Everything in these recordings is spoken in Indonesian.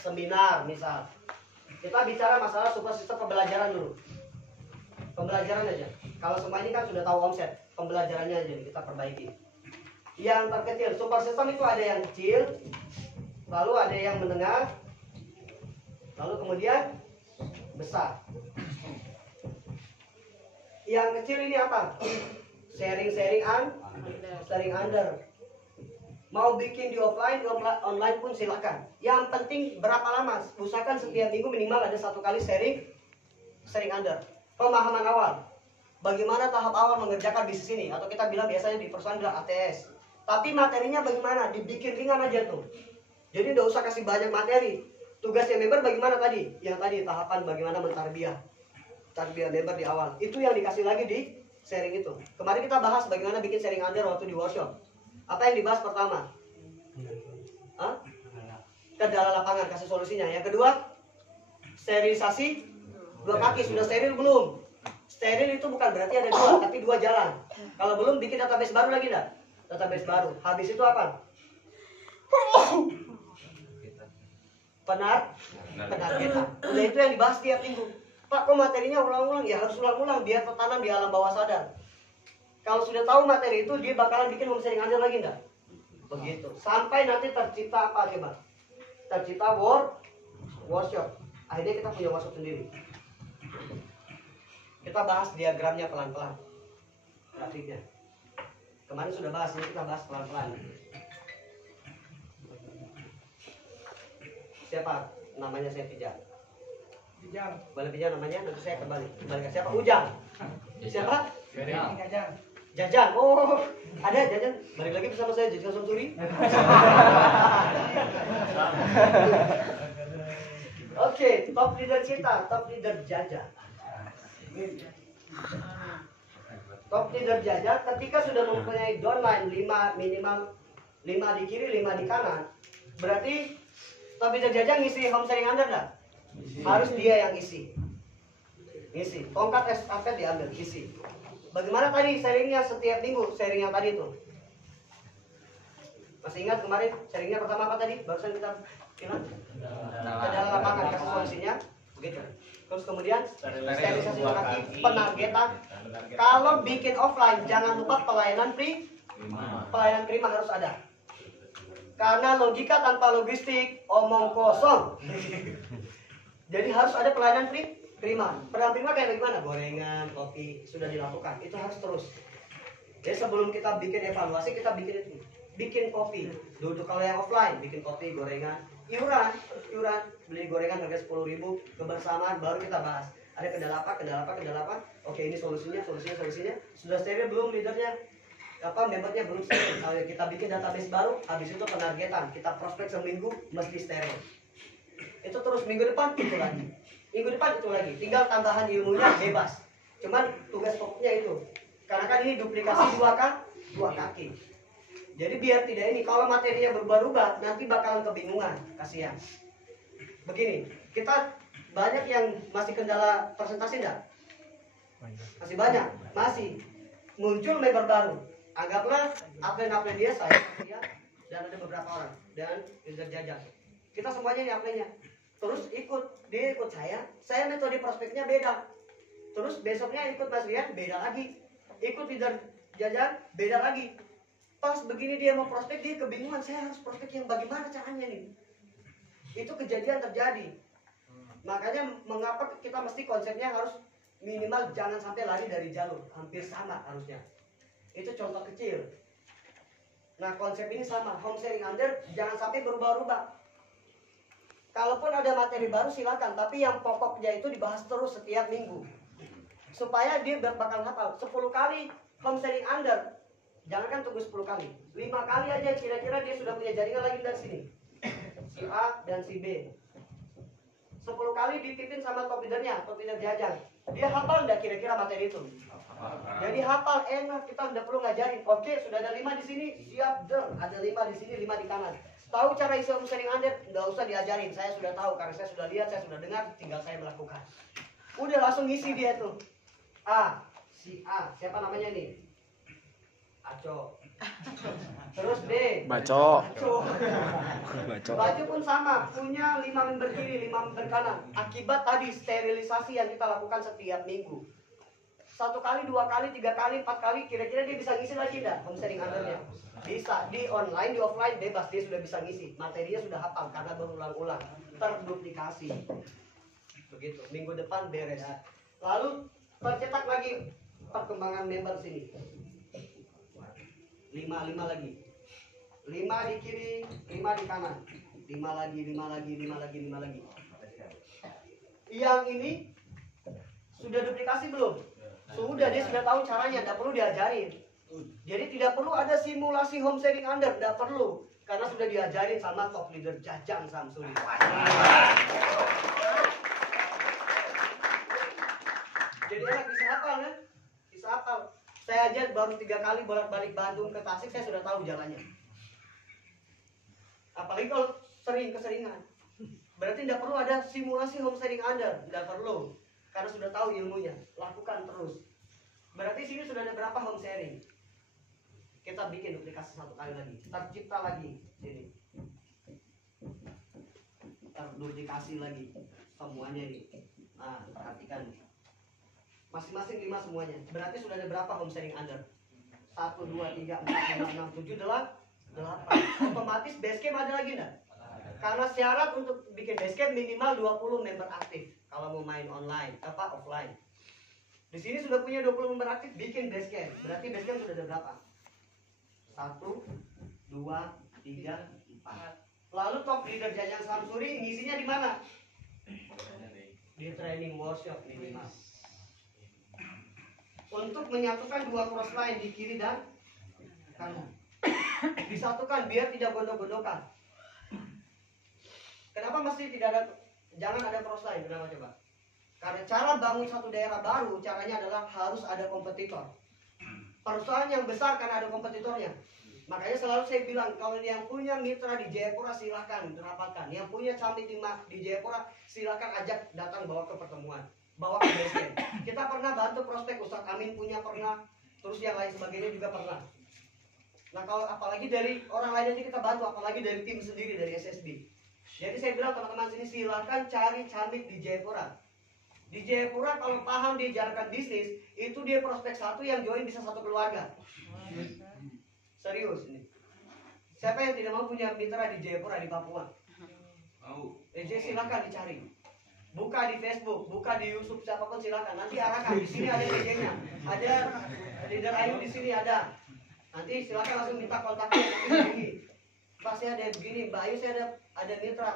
seminar misal. Kita bicara masalah super system pembelajaran dulu. Pembelajaran aja. Kalau semua ini kan sudah tahu omset, pembelajarannya aja kita perbaiki. Yang terkecil, super system itu ada yang kecil, lalu ada yang menengah, lalu kemudian besar. Yang kecil ini apa? Sharing under. Mau bikin di offline, di online pun silakan. Yang penting berapa lama? Usahakan setiap minggu minimal ada 1 kali sharing under. Pemahaman awal. Bagaimana tahap awal mengerjakan bisnis ini? Atau kita bilang biasanya di perusahaan bilang ATS. Tapi materinya bagaimana? Dibikin ringan aja tuh. Jadi udah usah kasih banyak materi. Tugasnya member bagaimana tadi? Yang tadi tahapan bagaimana mentarbiyah. Tarbiyah member di awal. Itu yang dikasih lagi di sharing itu. Kemarin kita bahas bagaimana bikin sharing under waktu di workshop. Apa yang dibahas pertama? Kendala lapangan, kasih solusinya. Yang kedua, sterilisasi 2 kaki. Sudah steril belum? Steril itu bukan berarti ada 2, tapi 2 jalan. Kalau belum, bikin database baru lagi enggak? Database baru. Habis itu apa? Penargetan. Udah itu yang dibahas tiap minggu. Pak, kok materinya ulang-ulang? Ya harus ulang-ulang biar tertanam di alam bawah sadar. Kalau sudah tahu materi itu, dia bakalan bikin home sharing under lagi enggak? Begitu. Sampai nanti tercipta apa coba? Tercipta workshop. Akhirnya kita punya workshop sendiri. Kita bahas diagramnya pelan-pelan. Grafiknya. Kemarin sudah bahas, ini kita bahas pelan-pelan. Siapa namanya saya pinjam? Ujang. Boleh pinjam namanya, nanti saya kembali. Kembali ke siapa? Ujang. Siapa? Jajang. Jajan. Oh, ada Jajan. Balik lagi bersama saya Jajan Samsuri. Oke, top leader kita, top leader Jajan. Top leader Jajan ketika sudah mempunyai downline 5 minimal 5 di kiri, 5 di kanan. Berarti top leader Jajan ngisi home sharing under enggak? Harus dia yang isi. Ngisi. Tongkat estafet diambil, isi. Bagaimana tadi sharingnya setiap minggu? Sharing yang tadi itu. Masih ingat kemarin sharingnya pertama apa tadi? Barusan kita bilang kendala lapangan, kasih solusinya. Begitu. Terus kemudian sterilisasi kaki, penargetan. Kalau bikin offline jangan lupa pelayanan prima harus ada. Karena logika tanpa logistik omong kosong. Jadi harus ada pelayanan prima. Pelayanan prima kayak bagaimana? Gorengan, kopi sudah dilakukan. Itu harus terus. Jadi sebelum kita bikin evaluasi kita bikin itu. Bikin kopi. Dulu kalau yang offline bikin kopi, gorengan, iuran beli gorengan harga 10.000, kebersamaan baru kita bahas. Ada kendala apa? Oke, ini solusinya. Sudah steril belum leadernya? Membernya belum steril. Kalau kita bikin database baru, habis itu penargetan. Kita prospek seminggu mesti steril. Itu terus minggu depan itu lagi. Tinggal tambahan ilmunya bebas. Cuman tugas pokoknya itu. Karena kan ini duplikasi 2 kaki. Jadi biar tidak ini, kalau materinya berubah-ubah nanti bakalan kebingungan, kasihan. Begini, kita banyak yang masih kendala presentasi enggak? Masih banyak, masih muncul member baru. Anggaplah upline dia saya dan ada beberapa orang dan user Jajan. Kita semuanya ini upline-nya. Terus dia ikut saya metode prospeknya beda. Terus besoknya ikut Mas Rian, beda lagi. Ikut leader Jajan, beda lagi. Pas begini dia mau prospek, dia kebingungan, saya harus prospek yang bagaimana caranya nih. Itu kejadian terjadi. Makanya mengapa kita mesti konsepnya harus minimal jangan sampai lari dari jalur, hampir sama harusnya. Itu contoh kecil. Nah konsep ini sama, home sharing under jangan sampai berubah-ubah. Kalaupun ada materi baru silakan, tapi yang pokoknya itu dibahas terus setiap minggu. Supaya dia bakal hafal 10 kali home sharing under. Jangan kan tunggu 10 kali, 5 kali aja kira-kira dia sudah punya jaringan lagi dari sini. Si A dan si B. 10 kali ditipin sama top leader Jajan. Dia hafal enggak kira-kira materi itu? Jadi hafal, enak, kita udah perlu ngajarin. Oke, sudah ada 5 di sini, siap dong. Ada 5 di sini, 5 di kanan. Tahu cara isi home sharing under? Enggak usah diajarin, saya sudah tahu karena saya sudah lihat, saya sudah dengar, tinggal saya melakukan. Udah langsung ngisi dia tuh. Si A, siapa namanya nih? Aco. Terus D. Baco. Baju pun sama, punya 5 member kiri, 5 member kanan. Akibat tadi sterilisasi yang kita lakukan setiap minggu. 1 kali, 2 kali, 3 kali, 4 kali, kira-kira dia bisa ngisi lagi enggak home sharing undernya? Bisa, di online, di offline bebas, dia sudah bisa ngisi. Materinya sudah hafal karena berulang-ulang, terduplikasi. Begitu, minggu depan beres. Lalu percetak lagi perkembangan member sini. 5 lagi. 5 di kiri, 5 di kanan. 5 lagi, 5 lagi, 5 lagi, 5 lagi. Yang ini sudah duplikasi belum? Sudah, dia sudah tahu caranya, tidak perlu diajarin. Jadi tidak perlu ada simulasi home sharing under, tidak perlu. Karena sudah diajarin sama top leader Jajang Samsuri. Jadi enak, bisa hafal kan? Bisa hafal. Saya aja baru 3 kali bolak-balik Bandung ke Tasik, saya sudah tahu jalannya. Apalagi kalau keseringan. Berarti tidak perlu ada simulasi home sharing under, tidak perlu. Karena sudah tahu ilmunya, lakukan terus. Berarti sini sudah ada berapa home sharing? Kita bikin duplikasi 1 kali lagi, tercipta lagi sini. Terduplikasi lagi semuanya ini. Nah, perhatikan nih. Masing-masing 5 semuanya. Berarti sudah ada berapa home sharing under? 1, 2, 3, 4, 5, 6, 7, 8. Otomatis basecamp ada lagi enggak? Karena syarat untuk bikin basecamp minimal 20 member aktif. Kalau mau main online, offline. Di sini sudah punya 20 member aktif, bikin basecamp. Berarti basecamp sudah ada berapa? 1, 2, 3, 4. Lalu top leader Jajang Samsuri ngisinya di mana? Di training workshop minimal. Untuk menyatukan 2 cross line di kiri dan kanan. Disatukan biar tidak gondok-gondokan. Kenapa mesti tidak ada, jangan ada cross line? Kenapa coba? Karena cara bangun satu daerah baru, caranya adalah harus ada kompetitor. Perusahaan yang besar kan ada kompetitornya. Makanya selalu saya bilang, kalau yang punya mitra di Jayapura silahkan rapatkan. Yang punya camit di Jayapura silahkan ajak datang bawa ke pertemuan, bawa ke basecamp. Kita pernah bantu prospek, Ustadz Amin punya pernah, terus yang lain sebagainya juga pernah. Nah kalau apalagi dari orang lain aja kita bantu, apalagi dari tim sendiri, dari SSB. Jadi saya bilang teman-teman sini silahkan cari camit di Jayapura. Di Jayapura kalau paham diajarkan bisnis, itu dia prospek 1 yang join bisa 1 keluarga. Serius ini. Siapa yang tidak mau punya mitra di Jayapura, di Papua? Mau. Jadi silahkan dicari. Buka di Facebook, buka di YouTube, siapapun silahkan. Nanti arahkan. Di sini ada DJ-nya, ada leader Ayu di sini ada. Nanti silahkan langsung minta kontaknya. Pak saya ada begini, Mbak Ayu saya ada mitra,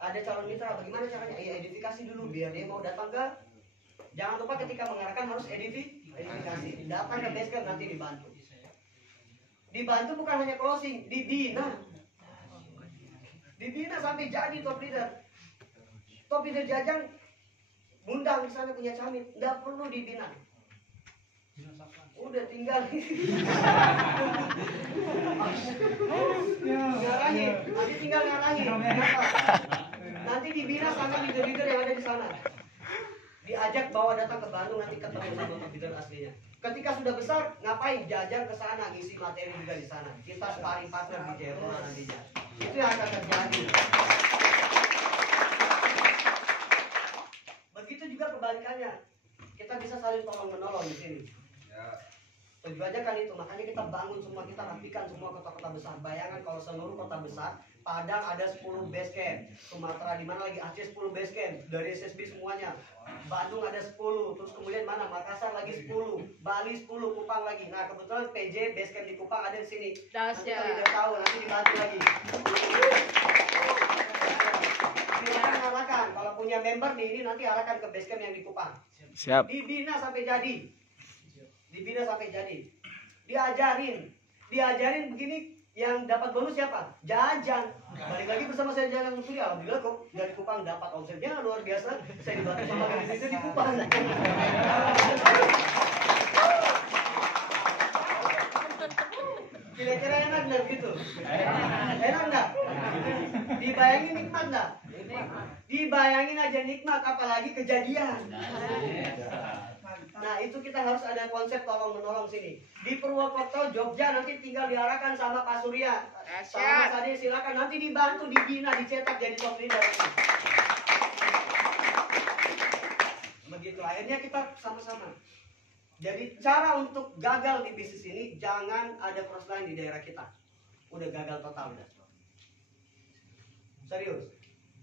ada calon mitra. Bagaimana caranya? Ya edifikasi dulu biar dia mau datang ke. Jangan lupa ketika mengarahkan harus edifikasi. Datang ke basecamp nanti dibantu. Dibantu bukan hanya closing, dibina. Dibina sampai jadi top leader. Top leader Jajang ngundang di sana punya camit, nggak perlu dibina. Udah tinggal ngarahin, nanti tinggal ngarahin. Nanti dibina sama leader-leader yang ada di sana. Diajak bawa datang ke Bandung, nanti ketemu sama top leader aslinya. Ketika sudah besar, ngapain? Jajang ke sana, ngisi materi juga di sana. Kita sparring partner di Jayapura nantinya. Itu yang akan terjadi. Begitu juga kebalikannya. Kita bisa saling tolong menolong di sini. Tujuan aja kan itu, makanya kita bangun semua, kita rapikan semua kota-kota besar. Bayangkan kalau seluruh kota besar, Padang ada 10 base camp, Sumatera di mana lagi Aceh 10 base camp, dari SSB semuanya. Bandung ada 10, terus kemudian mana Makassar lagi 10, Bali 10, Kupang lagi. Nah kebetulan PJ base camp di Kupang ada di sini. Nanti kalau tidak tahu nanti dibantu lagi. Silakan arahkan, kalau punya member nih ini nanti arahkan ke base camp yang di Kupang. Siap. Dibina sampai jadi. Dibina sampai jadi. Diajarin begini. Yang dapat bonus siapa? Jajang. Balik lagi bersama saya Jajang Samsuri. Alhamdulillah kok dari Kupang dapat omsetnya luar biasa. Saya dibantu sama itu di Kupang. Kira-kira enak nggak gitu? Enak nggak? Dibayangin nikmat nggak? Dibayangin aja nikmat, apalagi kejadian. Nah itu kita harus ada konsep tolong menolong sini. Di Purwokerto, Jogja nanti tinggal diarahkan sama Pak Surya, sama Mas Adi, silakan nanti dibantu, dibina, dicetak jadi top leader. Begitu akhirnya kita sama-sama. Jadi cara untuk gagal di bisnis ini jangan ada cross line di daerah kita. Udah gagal total udah. Serius.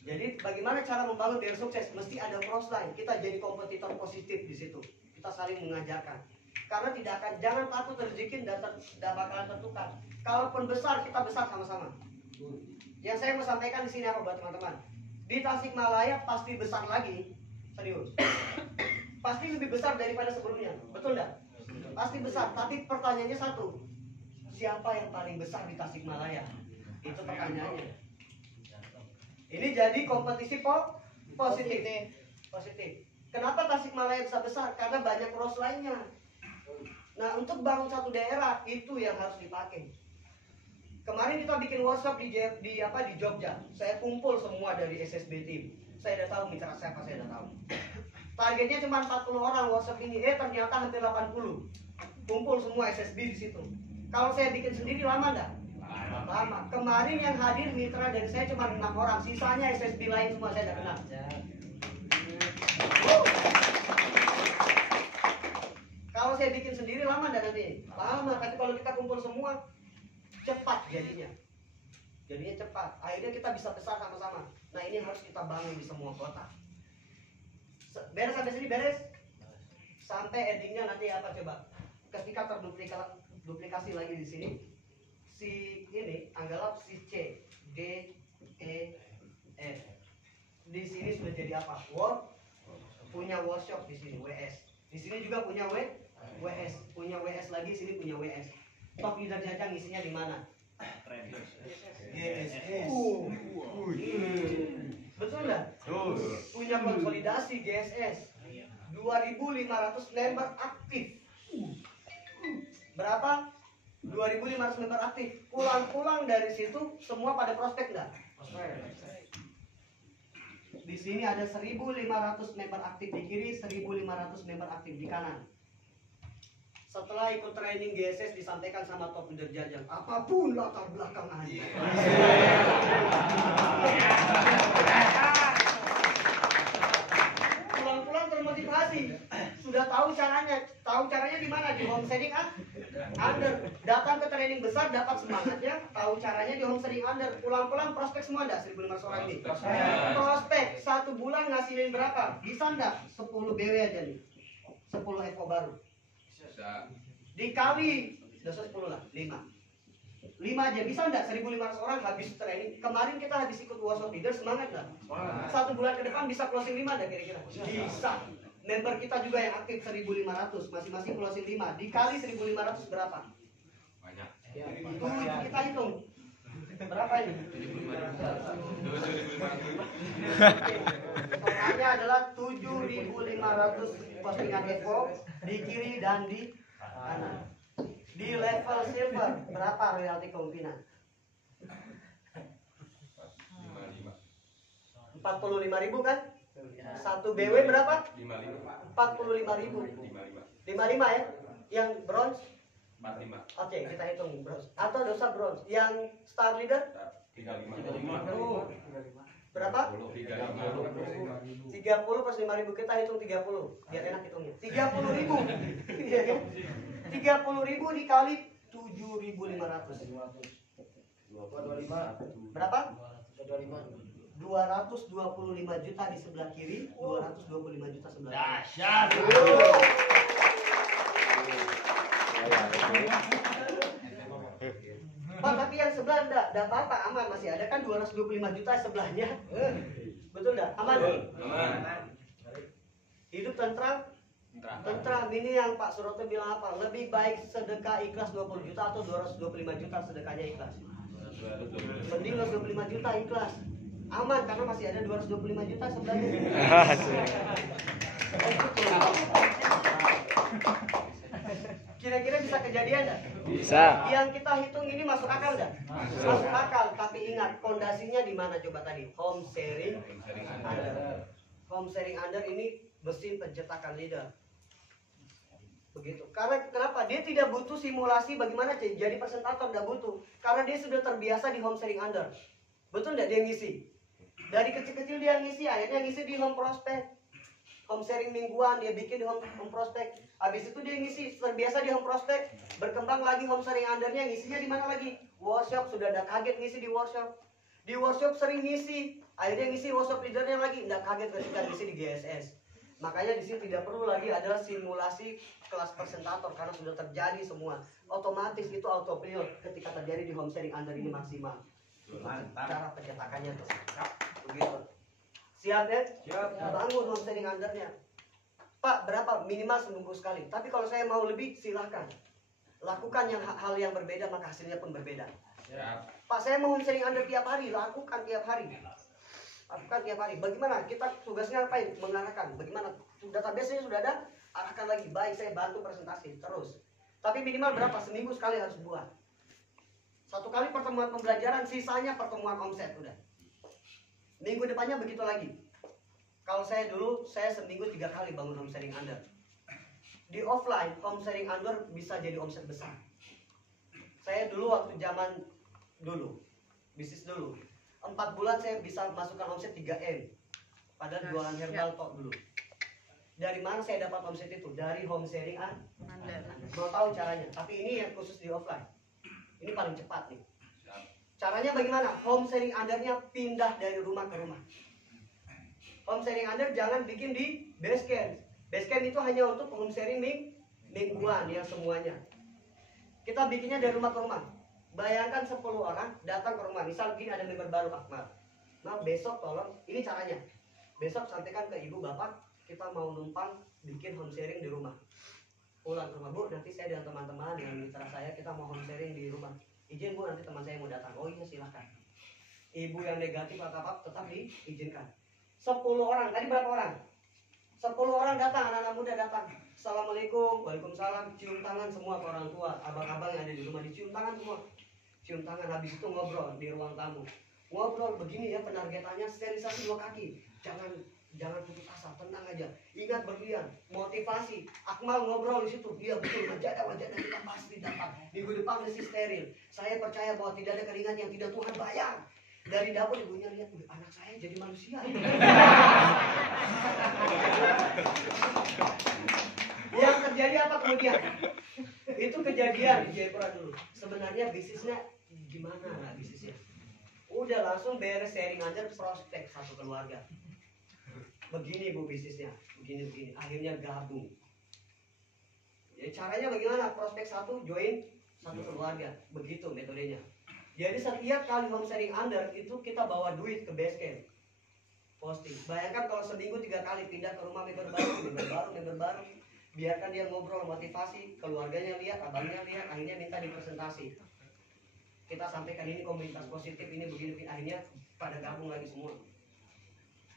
Jadi bagaimana cara membangun biar sukses? Mesti ada cross line. Kita jadi kompetitor positif di situ. Kita saling mengajarkan. Karena jangan takut rezeki dan tidak bakalan tertukar. Kalaupun besar, kita besar sama-sama. Yang saya mau sampaikan di sini apa buat teman-teman? Di Tasikmalaya pasti besar lagi. Serius. Pasti lebih besar daripada sebelumnya. Betul enggak? Pasti besar. Tapi pertanyaannya satu. Siapa yang paling besar di Tasikmalaya? Itu pertanyaannya. Ini jadi kompetisi positif. Kenapa Tasikmalaya bisa besar? Karena banyak cross lainnya. Nah, untuk bangun satu daerah itu yang harus dipakai. Kemarin kita bikin workshop di Jogja. Saya kumpul semua dari SSB team. Saya udah tahu mitra siapa, saya udah tahu. Targetnya cuma 40 orang workshop ini. Ternyata hampir 80. Kumpul semua SSB di situ. Kalau saya bikin sendiri lama enggak? Lama. Kemarin yang hadir mitra dari saya cuma 6 orang, sisanya SSB lain semua saya tidak kenal. Kalau saya bikin sendiri lama enggak nanti? Lama, tapi kalau kita kumpul semua cepat jadinya. Jadinya cepat. Akhirnya kita bisa besar sama-sama. Nah, ini harus kita bangun di semua kota. Beres sampai sini beres? Sampai endingnya nanti apa coba? Ketika terduplikasi lagi di sini. Si ini anggaplah si C, D, E, F. Di sini sudah jadi apa? Punya workshop di sini, WS. Di sini juga punya WS, punya WS lagi, sini punya WS. Top leader Jajang isinya di mana? GSS. Betul nggak? Punya konsolidasi GSS. 2.500 member aktif. Berapa? 2.500 member aktif. Pulang-pulang dari situ semua pada prospek enggak? Di sini ada 1.500 member aktif di kiri, 1.500 member aktif di kanan. Setelah ikut training GSS disampaikan sama top leader Jajang, apapun latar belakang Anda. Pulang-pulang termotivasi. Sudah tahu caranya di mana? Di home setting under. Datang ke training besar dapat semangatnya, tahu caranya di home setting under. Pulang-pulang prospek semua enggak? 1.500 orang ini. Prospek 1 bulan ngasilin berapa? Bisa enggak? 10 BW aja nih. 10 Evo baru. Dikali udah 10 lah, 5 aja bisa enggak? 1.500 orang habis training. Kemarin kita habis ikut workshop leader, semangat enggak? 1 bulan ke depan bisa closing 5 enggak kira-kira? Bisa. Member kita juga yang aktif 1.500, masing-masing closing 5. Dikali 1.500 berapa? Banyak. Itu kita hitung. Berapa ini? 7.500. Totalnya adalah 7.500 postingan Evo di kiri dan di kanan. Di level silver berapa royalti kepemimpinan? 45.000 kan? 1 BW berapa? 45.000. 55 ya? Yang bronze? 45. Oke, kita hitung bronze. Atau dosa bronze. Yang star leader? 35. Berapa? 30. 30 plus 5.000, kita hitung 30 biar enak hitungnya. 30.000. Iya kan? 30.000 dikali 7.500. Berapa? 225 juta di sebelah kiri, 225 juta sebelah kanan. Dahsyat. Pak, tapi yang sebelah enggak apa-apa, aman, masih ada kan 225 juta sebelahnya. Betul enggak? Aman? Aman. Hidup tentram? Tentram. Ini yang Pak Suroto bilang apa? Lebih baik sedekah ikhlas 20 juta atau 225 juta sedekahnya ikhlas? Mending 225 juta ikhlas. Aman, karena masih ada 225 juta sebelahnya. Kira-kira bisa kejadian enggak? Bisa. Yang kita hitung ini masuk akal enggak? Masuk akal, tapi ingat fondasinya di mana coba tadi? Home sharing under. Home sharing under ini mesin pencetakan leader. Begitu. Karena kenapa? Dia tidak butuh simulasi bagaimana jadi presentator, tidak butuh. Karena dia sudah terbiasa di home sharing under. Betul tidak dia ngisi? Dari kecil-kecil dia ngisi, akhirnya ngisi di home prospect. Home sharing mingguan dia bikin di home prospect. Habis itu dia ngisi terbiasa di home prospect, berkembang lagi home sharing undernya, ngisinya di mana lagi? Workshop, sudah ada kaget ngisi di workshop. Di workshop sering ngisi, akhirnya ngisi workshop leadernya lagi, tidak kaget ketika ngisi di GSS. Makanya di sini tidak perlu lagi ada simulasi kelas presentator karena sudah terjadi semua. Otomatis itu autopilot ketika terjadi di home sharing under ini maksimal. Cara pencetakannya tuh. Begitu. Siap ya? Siap. Bangun home sharing undernya. Pak, berapa? Minimal seminggu sekali. Tapi kalau saya mau lebih, silahkan. Lakukan hal yang berbeda, maka hasilnya pun berbeda. Siap. Pak, saya mau home sharing under tiap hari. Lakukan tiap hari. Lakukan tiap hari. Bagaimana? Kita tugasnya apa? Mengarahkan. Bagaimana? Database-nya sudah ada, arahkan lagi. Baik, saya bantu presentasi. Terus. Tapi minimal berapa? Seminggu sekali harus buat. Satu kali pertemuan pembelajaran, sisanya pertemuan omset. Udah. Minggu depannya begitu lagi. Kalau saya dulu, saya seminggu 3 kali bangun home sharing under. Di offline, home sharing under bisa jadi omset besar. Saya dulu waktu zaman dulu, bisnis dulu, 4 bulan saya bisa masukkan omset 3M. Padahal jualan herbal tok dulu. Dari mana saya dapat omset itu? Dari home sharing under. Mau tahu caranya? Tapi ini yang khusus di offline. Ini paling cepat nih. Caranya bagaimana? Home sharing undernya pindah dari rumah ke rumah. Home sharing under jangan bikin di base camp. Base camp itu hanya untuk home sharing mingguan yang semuanya. Kita bikinnya dari rumah ke rumah. Bayangkan 10 orang datang ke rumah. Misal gini, ada member baru Akmal. Nah besok tolong, ini caranya. Besok sampaikan ke ibu bapak, kita mau numpang bikin home sharing di rumah. Pulang ke rumah, Bu, nanti saya dan teman-teman dengan mitra saya, kita mau home sharing di rumah. Izin Bu, nanti teman saya mau datang. Oh iya silahkan. Ibu yang negatif atau apa tetap diizinkan. 10 orang, tadi berapa orang? 10 orang datang, anak-anak muda datang. Assalamualaikum, waalaikumsalam, cium tangan semua ke orang tua, abang-abang yang ada di rumah dicium tangan semua. Cium tangan, habis itu ngobrol di ruang tamu. Ngobrol begini ya, penargetannya sterilisasi 2 kaki. Jangan putus asa, tenang aja. Ingat berlian, motivasi. Akmal ngobrol di situ. Iya betul, wajah kita pasti dapat. Minggu depan mesti steril. Saya percaya bahwa tidak ada keringat yang tidak Tuhan bayar. Dari dapur ibunya lihat, anak saya jadi manusia. Yang terjadi apa kemudian? Itu kejadian di Jayapura dulu. Sebenarnya bisnisnya gimana lah bisnisnya? Udah langsung beres sharing under prospek satu keluarga. Begini Bu bisnisnya, begini. Akhirnya gabung. Jadi caranya bagaimana? Prospek satu join satu keluarga. Begitu metodenya. Jadi setiap kali home sharing under itu kita bawa duit ke base camp. Posting. Bayangkan kalau seminggu 3 kali pindah ke rumah member baru. Biarkan dia ngobrol, motivasi, keluarganya lihat, abangnya lihat, akhirnya minta dipresentasi. Kita sampaikan ini komunitas positif, ini begini, akhirnya pada gabung lagi semua.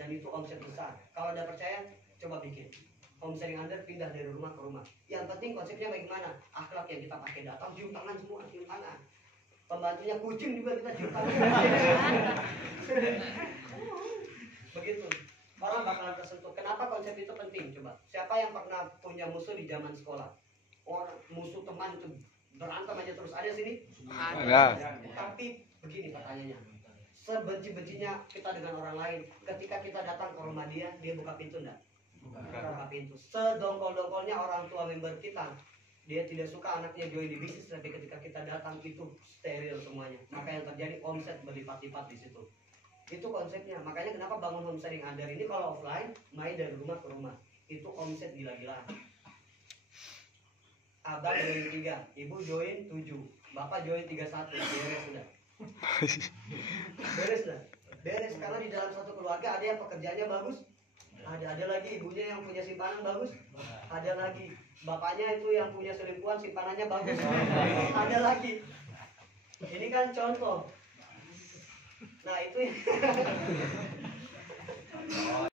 Dan itu omset besar. Kalau Anda percaya, coba bikin. Home sharing under pindah dari rumah ke rumah. Yang penting konsepnya bagaimana? Akhlak yang kita pakai datang, cium tangan semua, cium tangan. Pembantunya kucing juga kita cium tangan. Begitu. Orang bakalan tersentuh. Kenapa konsep itu penting? Coba. Siapa yang pernah punya musuh di zaman sekolah? Orang musuh teman itu berantem aja terus. Ada sini? Ada. Tapi begini pertanyaannya. Sebenci-bencinya kita dengan orang lain, ketika kita datang ke rumah dia buka pintu enggak? Buka pintu. Sedongkol-dongkolnya orang tua member kita, dia tidak suka anaknya join di bisnis, tapi ketika kita datang itu steril semuanya. Maka yang terjadi omset berlipat-lipat di situ. Itu konsepnya. Makanya kenapa bangun home sharing under ini kalau offline main dari rumah ke rumah. Itu omset gila-gilaan. Abang join 3, ibu join 7, bapak join 31, beres sudah. Beres dah. Beres karena di dalam satu keluarga ada yang pekerjaannya bagus, ada lagi ibunya yang punya simpanan bagus, ada lagi bapaknya itu yang punya selingkuhan simpanannya bagus, ada lagi. Ini kan contoh. Nah itu